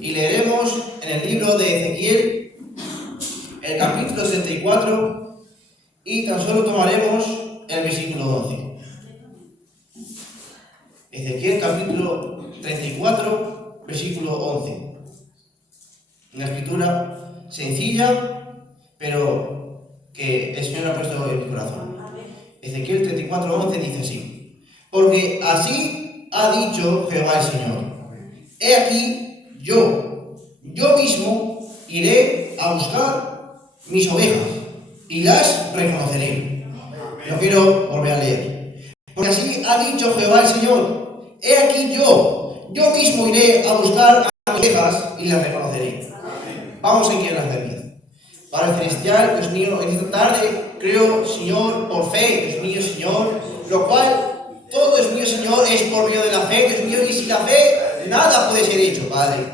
y leeremos en el libro de Ezequiel, el capítulo 64, y tan solo tomaremos el versículo 11. Ezequiel capítulo 34, versículo 11. Una escritura sencilla, pero que el Señor ha puesto en mi corazón. Ezequiel 34, 11 dice así: porque así ha dicho Jehová el Señor: he aquí, yo mismo iré a buscar mis ovejas y las reconoceré. No quiero volver a leer. Porque así ha dicho Jehová el Señor: he aquí, yo mismo iré a buscar a mis ovejas y las reconoceré. Vamos a quien las de Padre Celestial, Dios mío, en esta tarde creo, Señor, por fe, Dios mío, Señor, lo cual todo, Dios mío, Señor, es por medio de la fe, Dios mío, y sin la fe nada puede ser hecho, Padre.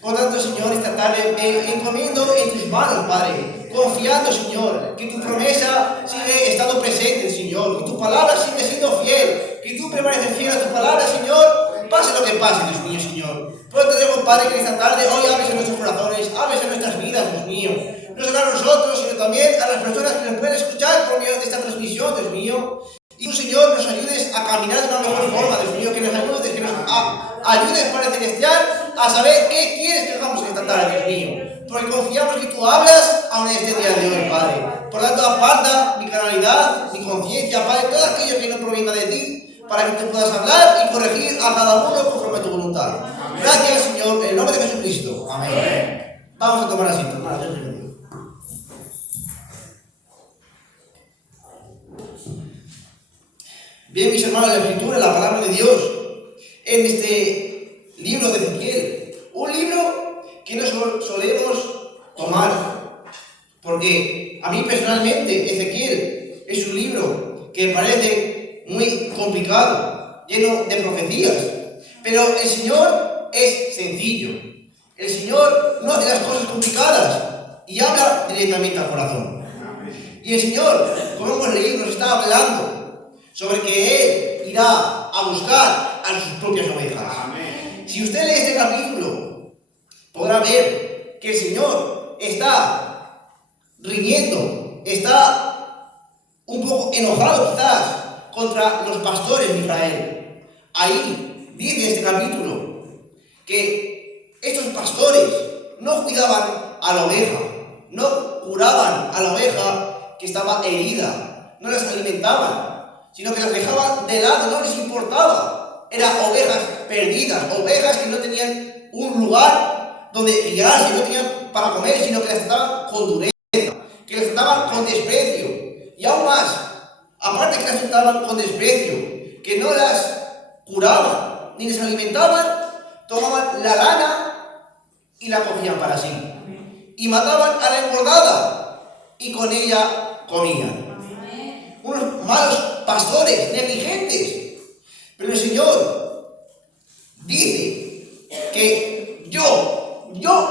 Por tanto, Señor, esta tarde me encomiendo en tus manos, Padre, confiando, Señor, que tu promesa sigue estando presente, Señor, que tu palabra sigue siendo fiel, que tú permaneces fiel a tu palabra, Señor, pase lo que pase, Dios mío, Señor. Por tanto, digo, Padre, que esta tarde hoy hables en nuestros corazones, hables en nuestras vidas, Dios mío. No solo a nosotros, sino también a las personas que nos pueden escuchar por medio de esta transmisión, Dios mío. Y tú, Señor, nos ayudes a caminar de una mejor forma, Dios mío, que nos ayudes, que nos ayudes, Padre Celestial, a saber qué quieres que hagamos esta tarde, Dios mío. Porque confiamos que tú hablas aún en este día de hoy, Padre. Por tanto, aparta mi carnalidad, mi conciencia, Padre, todo aquello que no provenga de ti, para que tú puedas hablar y corregir a cada uno conforme a tu voluntad. Amén. Gracias, Señor, en el nombre de Jesucristo. Amén. Amén. Vamos a tomar asiento, hermanos. Dios bendiga. Bien, mis hermanos, la Escritura, la palabra de Dios, en este libro de Ezequiel, un libro que no solemos tomar, porque a mí personalmente Ezequiel es un libro que me parece muy complicado, lleno de profecías, pero el Señor es sencillo, el Señor no hace las cosas complicadas y habla directamente al corazón. Y el Señor, como hemos leído, nos está hablando sobre que Él irá a buscar a sus propias ovejas. Amén. Si usted lee este capítulo, podrá ver que el Señor está riñendo, está un poco enojado quizás contra los pastores de Israel. Ahí dice este capítulo que estos pastores no cuidaban a la oveja, no curaban a la oveja que estaba herida, no las alimentaban, sino que las dejaban de lado, no les importaba. Eran ovejas perdidas, ovejas que no tenían un lugar donde guiarse, no tenían para comer, sino que las trataban con dureza, que las trataban con desprecio. Y aún más, aparte que las trataban con desprecio, que no las curaban, ni les alimentaban, tomaban la lana y la cogían para sí. Y mataban a la engordada y con ella comían. Unos malos pastores, negligentes. Pero el Señor dice que yo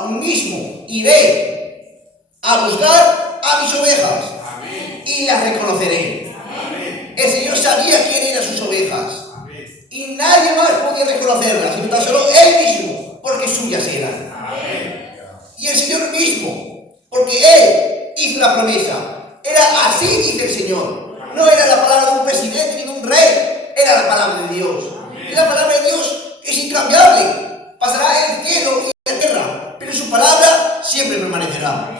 mismo iré a buscar a mis ovejas. Amén. Y las reconoceré. Amén. El Señor sabía quién eran sus ovejas. Amén. Y nadie más podía reconocerlas, sino tan solo Él mismo, porque suyas eran. Amén. Y el Señor mismo, porque Él hizo la promesa. Era así, dice el Señor. No era la palabra de un presidente ni de un rey, era la palabra de Dios. Amén. Y la palabra de Dios es incambiable. Pasará el cielo y la tierra, pero su palabra siempre permanecerá.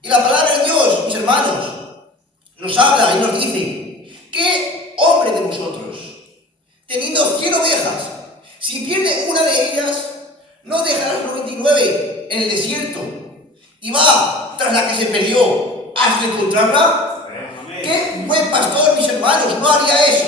Y la palabra de Dios, mis hermanos, nos habla y nos dice: ¿qué hombre de vosotros, teniendo 100 ovejas, si pierde una de ellas, no dejará las 99 en el desierto y va tras la que se perdió hasta encontrarla? ¡Qué buen pastor, mis hermanos, no haría eso!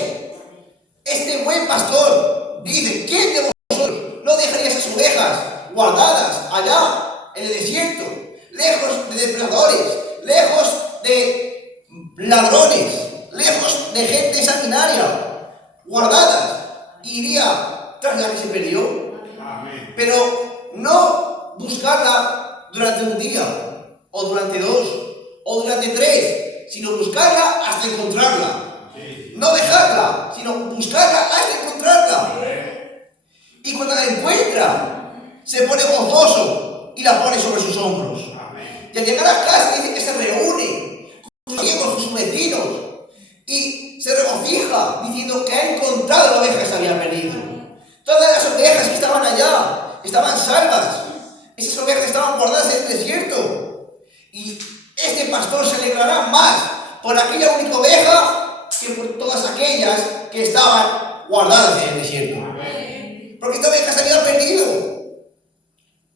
Este buen pastor dice: ¿quién de vosotros no dejaría esas ovejas guardadas allá en el desierto, lejos de depredadores, lejos de ladrones, lejos de gente sanguinaria, guardadas, iría tras la que se perdió? Amén. Pero no buscarla durante un día, o durante 2, o durante 3, sino buscarla hasta encontrarla. Sí. No dejarla, sino buscarla hasta encontrarla. Sí. Y cuando la encuentra, se pone gozoso y la pone sobre sus hombros. Y al llegar a casa dice que se reúne con sus amigos, con sus vecinos, y se regocija diciendo que ha encontrado la oveja que se había perdido. Todas las ovejas que estaban allá estaban salvas. Esas ovejas estaban guardadas en el desierto. Y este pastor se alegrará más por aquella única oveja que por todas aquellas que estaban guardadas en el desierto. Porque esta oveja se había perdido.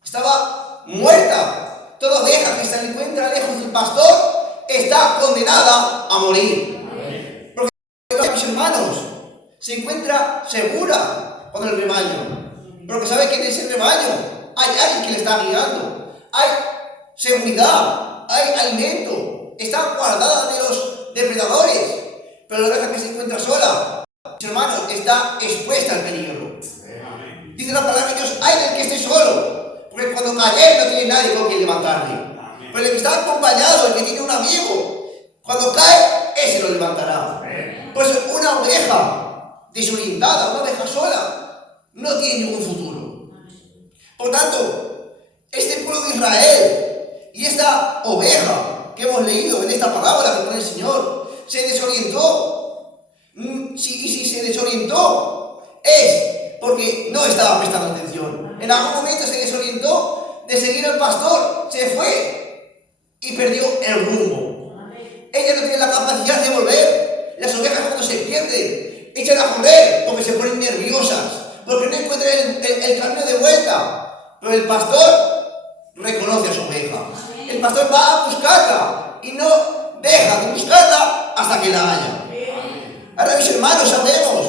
Estaba muerta. Toda oveja que se encuentra lejos del pastor está condenada a morir. Porque, mis hermanos, se encuentra segura con el rebaño. Porque sabe que en ese rebaño hay alguien que le está guiando. Hay seguridad, hay alimento. Está guardada de los depredadores. Pero la oveja que se encuentra sola, mis hermanos, está expuesta al peligro. Dice la palabra de Dios, ay del que esté solo, porque cuando cae no tiene nadie con quien levantarle. Pero el que está acompañado, el que tiene un amigo, cuando cae, ese lo levantará. Pues una oveja desorientada, una oveja sola, no tiene ningún futuro. Por tanto, este pueblo de Israel y esta oveja que hemos leído en esta parábola que pone el Señor, se desorientó. Y si se desorientó, es porque no estaba prestando atención. En algún momento se desorientó de seguir al pastor, se fue y perdió el rumbo. Ella no tiene la capacidad de volver. Las ovejas cuando se pierden echan a correr porque se ponen nerviosas, porque no encuentran el camino de vuelta. Pero el pastor reconoce a su oveja. El pastor va a buscarla y no deja de buscarla hasta que la haya. Ahora, mis hermanos, sabemos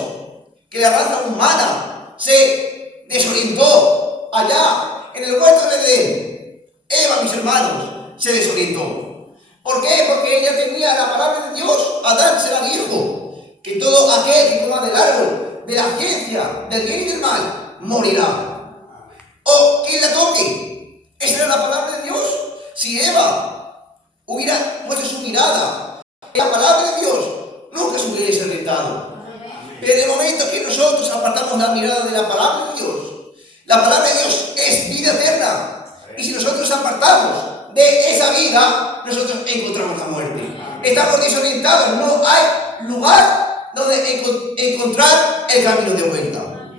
que la raza humana se desorientó allá en el huerto de Edén. Eva, mis hermanos, se desorientó. ¿Por qué? Porque ella tenía la palabra de Dios. Adán se la dijo que todo aquel que coma del árbol de la ciencia del bien y del mal morirá. O quien la toque. Esa era la palabra de Dios. Si Eva hubiera puesto su mirada en la palabra de Dios, nunca se hubiese rentado. Pero en el momento que nosotros apartamos la mirada de la palabra de Dios, la palabra de Dios es vida eterna. Y si nosotros apartamos de esa vida, nosotros encontramos la muerte. Estamos desorientados, no hay lugar donde encontrar el camino de vuelta.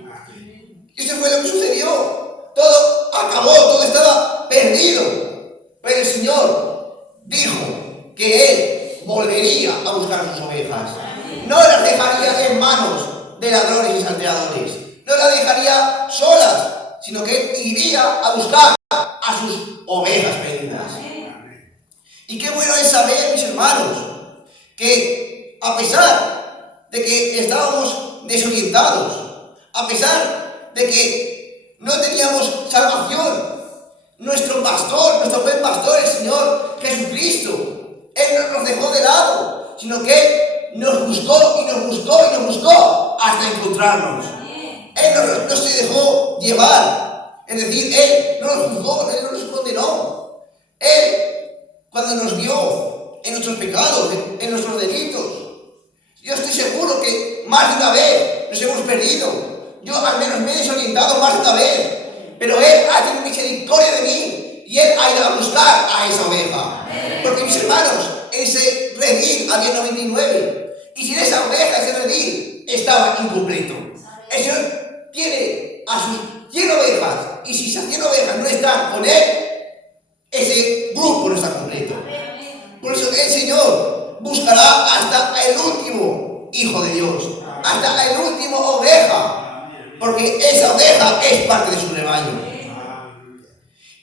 Y eso fue lo que sucedió. Todo acabó, todo estaba perdido. Pero el Señor dijo que Él volvería a buscar a sus ovejas. No las dejaría en manos de ladrones y salteadores. No las dejaría solas, sino que Él iría a buscar a sus ovejas perdidas. Y qué bueno es saber, mis hermanos, que a pesar de que estábamos desorientados, a pesar de que no teníamos salvación, nuestro pastor, nuestro buen pastor, el Señor Jesucristo, Él no nos dejó de lado, sino que Él nos buscó y nos buscó y nos buscó hasta encontrarnos. Él no se dejó llevar, es decir, Él no nos juzgó, Él no nos condenó. Él, cuando nos vio en nuestros pecados, en nuestros delitos, yo estoy seguro que más de una vez nos hemos perdido. Yo al menos me he desorientado más de una vez. Pero Él ha tenido misericordia de mí y Él ha ido a buscar a esa oveja. Porque, mis hermanos, ese redil había 99. Y sin esa oveja, ese redil estaba incompleto. El Señor tiene a sus 100 ovejas. Y si esas 100 ovejas no están con Él, ese grupo no está completo. Por eso el Señor buscará hasta el último hijo de Dios, hasta el último oveja. Porque esa oveja es parte de su rebaño.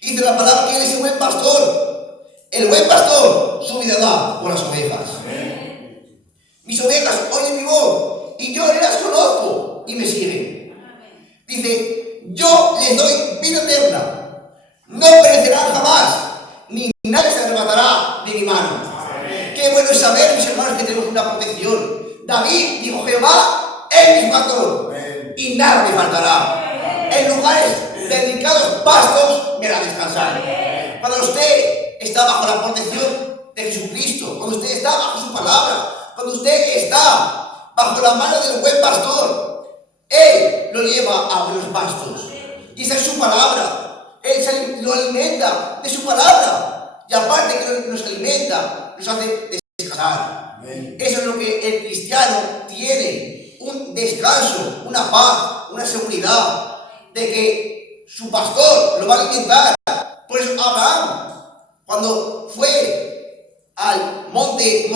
Dice la palabra que Él es el buen pastor. El buen pastor su vida da por las ovejas. Mis ovejas oyen mi voz y yo las conozco y me siguen. Dice, yo les doy vida eterna. No perecerán jamás, ni nadie se arrebatará de mi mano. Qué bueno es saber, mis hermanos, que tenemos una protección. David dijo, Jehová es mi pastor y nada me faltará. En lugares dedicados pastos me hará descansar. Cuando usted está bajo la protección de Jesucristo, cuando usted está bajo su palabra, cuando usted está bajo la mano del buen pastor, Él lo lleva a buenos pastos. Y esa es su palabra. alimenta de su palabra. Y aparte que nos alimenta, nos hace descansar. Eso es lo que el cristiano tiene, un descanso, una paz, una seguridad de que su pastor lo va a alimentar. Por eso Abraham, cuando fue al monte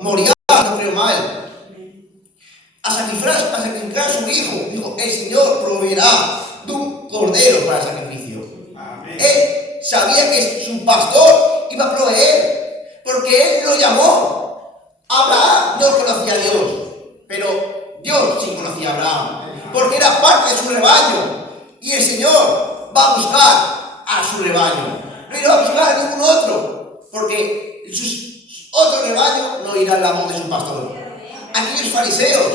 Moriah, no creo mal, a sacrificar a su hijo, dijo, el Señor proveerá de un cordero para el sacrificio. Amén. Él sabía que su pastor iba a proveer, porque él lo llamó. Abraham no conocía a Dios, pero Dios sí conocía a Abraham, porque era parte de su rebaño, y el Señor va a buscar a su rebaño, no va a buscar a ningún otro, porque sus otro rebaño no irá a la voz de su pastor. Aquellos fariseos,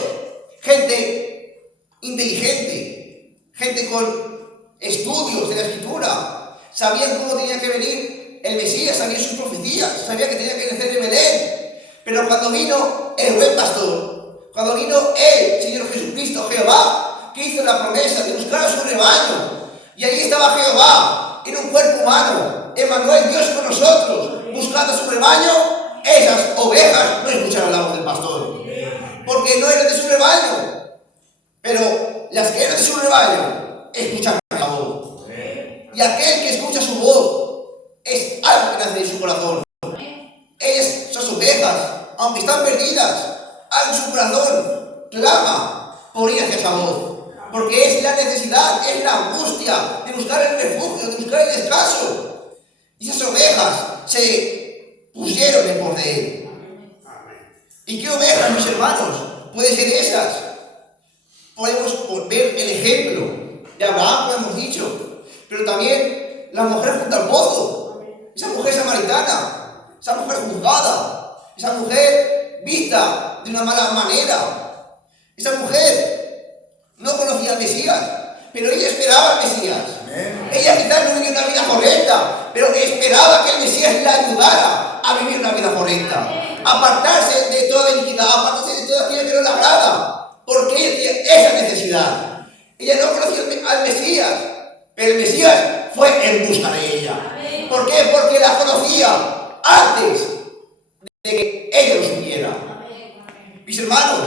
gente inteligente, gente con estudios de la Escritura, sabían cómo tenía que venir el Mesías, sabían sus profecías, sabían que tenía que nacer en Belén. Pero cuando vino el buen pastor, cuando vino el Señor Jesucristo, Jehová, que hizo la promesa de buscar a su rebaño, y allí estaba Jehová, en un cuerpo humano, Emmanuel, Dios con nosotros, buscando a su rebaño, esas ovejas no escucharon la voz del pastor, porque no eran de su rebaño. Pero las que eran de su rebaño escucharon la voz. Y aquel que escucha su voz es algo que nace de su corazón. Ellas, esas ovejas, aunque están perdidas, algo en su corazón clama por ir hacia esa voz. Porque es la necesidad, es la angustia de buscar el refugio, de buscar el descanso. Y esas ovejas se pusieron en pos de él. ¿Y qué ovejas, mis hermanos, pueden ser esas? Podemos ver el ejemplo de Abraham, como hemos dicho, pero también la mujer junto al pozo, esa mujer samaritana, esa mujer juzgada, esa mujer vista de una mala manera. Esa mujer no conocía al Mesías, pero ella esperaba al Mesías. Ella quizás no vivía una vida correcta, pero esperaba que el Mesías la ayudara a vivir una vida correcta, apartarse de toda iniquidad, apartarse de todo aquello que no le agrada. Porque ella tenía esa necesidad. Ella no conocía al Mesías, pero el Mesías fue en busca de ella. ¿Por qué? Porque la conocía antes de que ella lo supiera. Mis hermanos,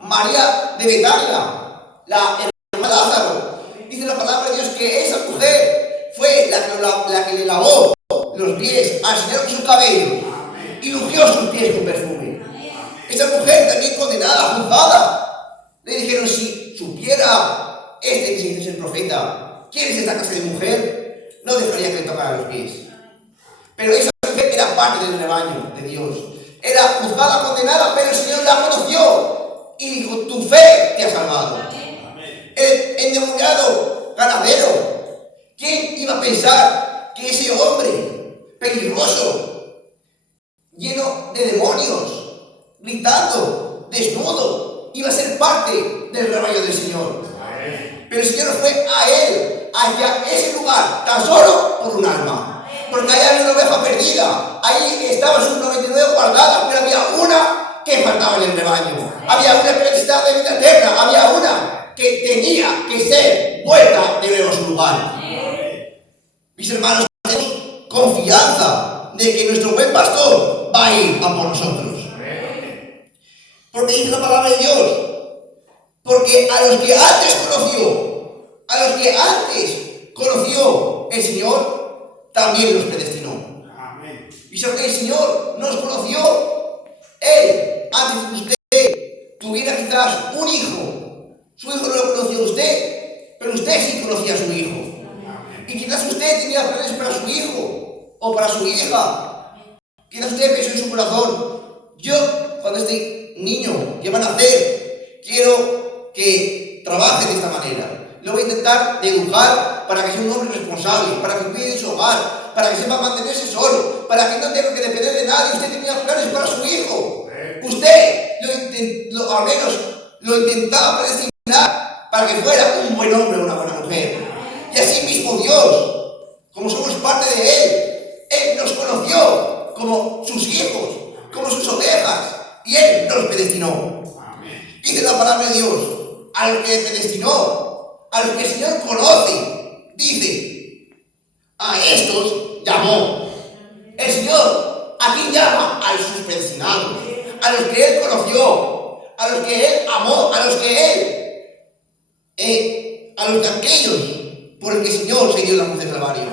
María de Betania, la hermana de Lázaro, dice la palabra de Dios que esa mujer fue la que le lavó los pies al Señor con su cabello y ungió sus pies con perfume. Esa mujer también condenada, juzgada. Le dijeron, si supiera que se dice el profeta, ¿quién es esta clase de mujer? No dejaría que le tocara los pies. Pero esa mujer era parte del rebaño de Dios. Era juzgada, condenada, pero el Señor la conoció y dijo, tu fe te ha salvado. El endemoniado ganadero, ¿quién iba a pensar que ese hombre peligroso, lleno de demonios, gritando, desnudo, iba a ser parte del rebaño del Señor? Pero el Señor fue a él, hacia ese lugar, tan solo por un alma. Porque ahí había una oveja perdida, ahí estaban sus 99 guardadas, pero había una que faltaba en el rebaño. Había una que necesitaba de vida eterna, había una que tenía que ser vuelta de nuevo a su lugar. Mis hermanos, tenemos confianza de que nuestro buen pastor va a ir a por nosotros. Porque dice la palabra de Dios, porque a los que antes conoció el Señor, también los predestinó. Amén. Y sobre el Señor nos conoció, Él, antes de que usted tuviera quizás un hijo, su hijo no lo conocía a usted, pero usted sí conocía a su hijo. Amén. Y quizás usted tenía planes para su hijo o para su hija. Quizás usted pensó en su corazón, yo cuando este niño que van a nacer, quiero que trabaje de esta manera. Lo voy a intentar educar para que sea un hombre responsable, para que cuide de su hogar, para que sepa mantenerse solo, para que no tenga que depender de nadie. Usted tenía planes para su hijo. Usted al menos lo intentaba predestinar para que fuera un buen hombre o una buena mujer. Y así mismo Dios, como somos parte de Él nos conoció como sus hijos, como sus ovejas, y Él nos predestinó. Amén. Dice la palabra de Dios, al que predestinó, al que el Señor conoce, dice, a estos llamó. El Señor aquí llama a sus predestinados, a los que Él conoció, a los que Él amó, a los que aquellos por el que el Señor se dio la cruz de Calvario.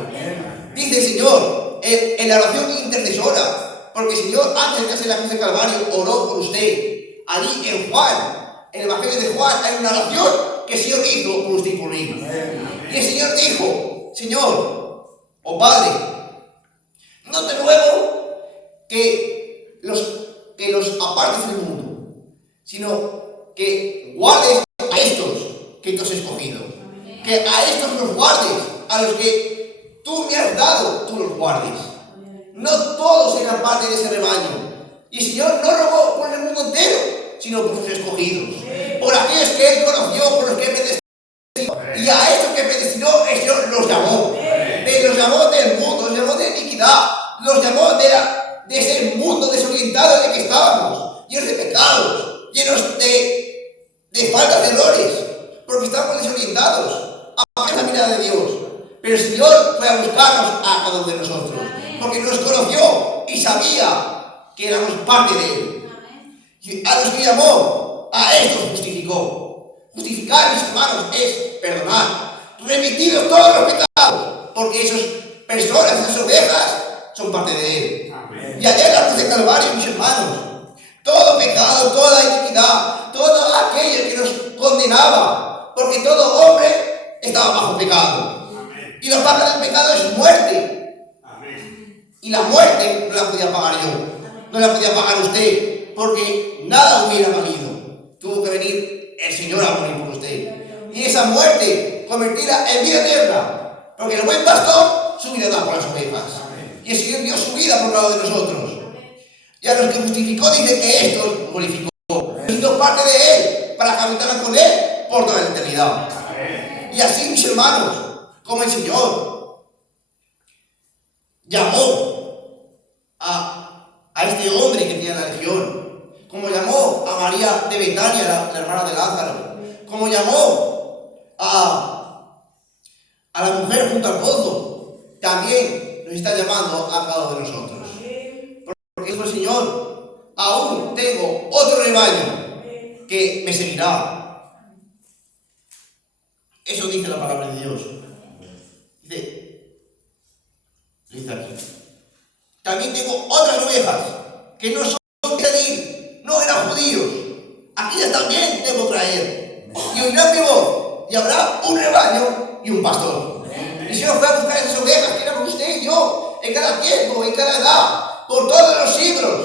Dice el Señor en la oración intercesora, porque el Señor antes de hacer la cruz de Calvario oró por usted. Allí en Juan, en el Evangelio de Juan, hay una oración que el Señor hizo por usted y por mí. Y el Señor dijo: Señor, oh Padre, no te ruego que los apartes del mundo, sino que guardes a estos que tú has escogido. Que a estos los guardes, a los que tú me has dado, tú los guardes. No todos eran parte de ese rebaño. Y el Señor no rogó por el mundo entero, sino por sus escogidos, por aquellos que Él conoció, por los que Él predestinó. Y a estos que predestinó, el Señor los llamó. Los llamó del mundo, los llamó de iniquidad, los llamó de ese mundo desorientado en el que estábamos, llenos de pecados, llenos de faltas de errores, porque estábamos desorientados a la mirada de Dios. Pero el Señor fue a buscarnos a cada uno de nosotros, porque nos conoció y sabía que éramos parte de Él. Y a los que llamó, a estos justificó. Justificar, mis hermanos, es perdonar, remitir todos los pecados, porque esas personas, esas ovejas, son parte de Él. Amén. Y allá en la cruz de Calvario, mis hermanos, todo pecado, toda iniquidad, todo aquello que nos condenaba, porque todo hombre estaba bajo pecado. Amén. Y la paga del pecado es muerte. Amén. Y la muerte no la podía pagar yo. No la podía pagar usted, porque nada hubiera valido. Tuvo que venir el Señor a morir por usted. Y esa muerte convertida en vida eterna, porque el buen pastor su vida da por las ovejas. Y el Señor dio su vida por lado de nosotros. Y a los que justificó, dice que estos glorificó. Siendo parte de Él, para caminar con Él por toda la eternidad. Y así, mis hermanos, como el Señor llamó a este hombre que tenía la legión, como llamó a María de Betania, la hermana de Lázaro, como llamó a la mujer junto al pozo, también nos está llamando a cada uno de nosotros. Porque dijo el Señor: aún tengo otro rebaño que me seguirá. Eso dice la palabra de Dios. Dice aquí: también tengo otras ovejas que no son de no eran judíos. Aquellas también debo traer. Y oirán mi voz, y habrá un rebaño y un pastor. Y el Señor fue a buscar esas ovejas que éramos usted y yo, en cada tiempo, en cada edad, por todos los siglos.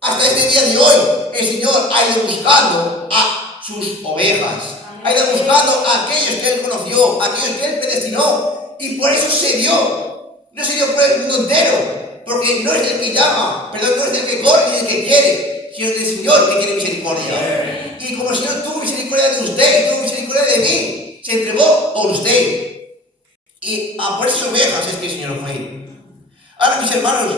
Hasta este día de hoy, el Señor ha ido buscando a sus ovejas. Ha ido buscando a aquellos que Él conoció, a aquellos que Él predestinó. Y por eso se dio. No se dio por el mundo entero, porque no es el que llama, perdón, no es el que corre ni el que quiere, sino el Señor que tiene misericordia. Y como el Señor tuvo misericordia de usted, tuvo misericordia de mí, se entregó por usted. Y a por esas ovejas es que el Señor fue. Ahora, mis hermanos,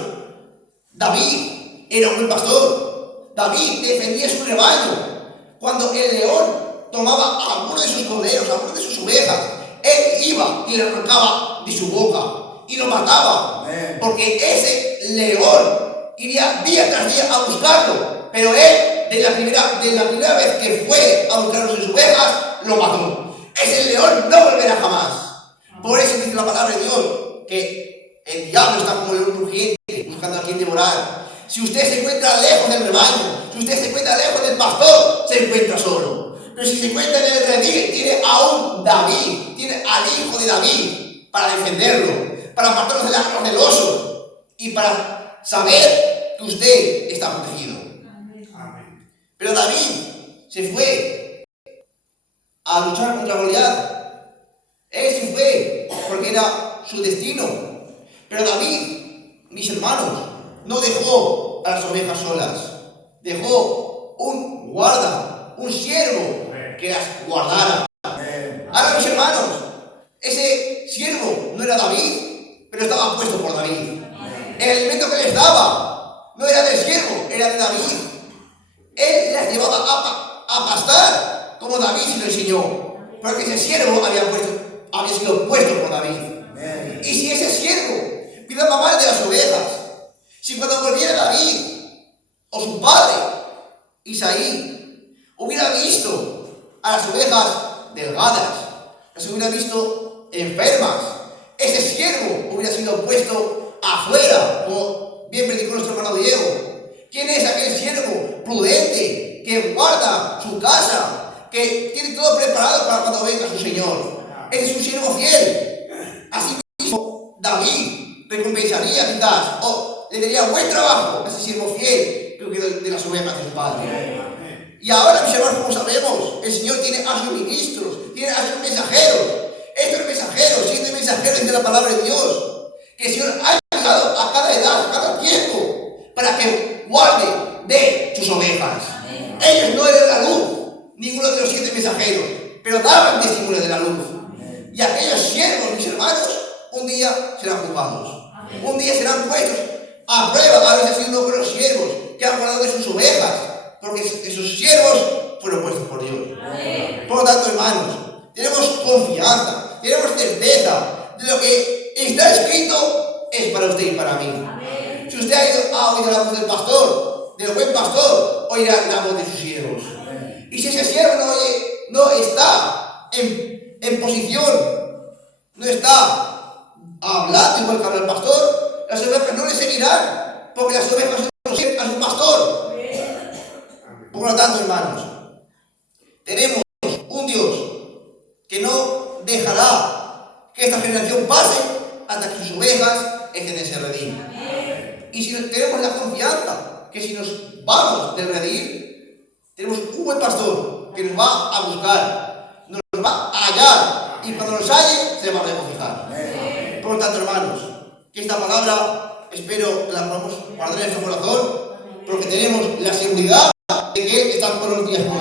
David era un buen pastor. David defendía su rebaño. Cuando el león tomaba a alguno de sus corderos, a alguno de sus ovejas, él iba y le arrancaba de su boca y lo mataba. Amén. Porque ese león iría día tras día a buscarlo, pero él, de la primera vez que fue a buscar a sus ovejas, lo mató. Ese león no volverá jamás. Por eso dice la palabra de Dios que el diablo está como león rugiente, buscando a quien devorar. Si usted se encuentra lejos del rebaño, si usted se encuentra lejos del pastor, se encuentra solo. Pero si se encuentra en el redil, tiene a un David, tiene al hijo de David para defenderlo, para apartarnos de las garras del oso y para saber que usted está protegido. Amén. Pero David se fue a luchar contra Goliat. Él se fue porque era su destino. Pero David, mis hermanos, no dejó a las ovejas solas. Dejó un guarda, un siervo que las guardara. Ahora, mis hermanos, ese siervo no era David, pero estaba puesto por David. El alimento que les daba no era del siervo, era de David. Él las llevaba a pastar como David se lo enseñó, porque ese siervo había sido puesto por David. Y si ese siervo pide a mamá viene David, o su padre, Isaí, hubiera visto a las ovejas delgadas, las hubiera visto enfermas, ese siervo hubiera sido puesto afuera, como bien predicó nuestro hermano Diego. ¿Quién es aquel siervo prudente que guarda su casa, que tiene todo preparado para cuando venga su Señor? Ese es un siervo fiel. Así mismo David recompensaría quizás, o le daría buen trabajo a ese siervo fiel que cuida de las ovejas de su padre. Y ahora, mis hermanos, como sabemos, el Señor tiene a sus ministros, tiene a sus mensajeros. Estos mensajeros, 7 mensajeros de la palabra de Dios, que el Señor ha enviado a cada edad, a cada tiempo, para que guarde de sus ovejas. Ellos no eran la luz, ninguno de los 7 mensajeros, pero daban testimonio de la luz. Y aquellos siervos, mis hermanos, un día serán juzgados. Un día serán puestos a prueba. A veces han sido unos buenos siervos que han guardado de sus ovejas, porque esos siervos fueron puestos por Dios. Por lo tanto, hermanos, tenemos confianza, tenemos certeza de lo que está escrito es para usted y para mí. Si usted ha oído la voz del pastor, del buen pastor, oirá la voz de sus siervos. Y si ese siervo no está en posición, no está hablando igual que habla el pastor, las ovejas no le seguirán, porque las ovejas no siguen a su pastor. Por lo tanto, hermanos, tenemos un Dios que no dejará que esta generación pase hasta que sus ovejas dejen de ser redil. Y si tenemos la confianza que si nos vamos del redil, tenemos un buen pastor que nos va a buscar, nos va a hallar, y cuando nos halle se va a regocijar. Por lo tanto, hermanos, que esta palabra espero que la podamos guardar en nuestro corazón, porque tenemos la seguridad de que están con los días con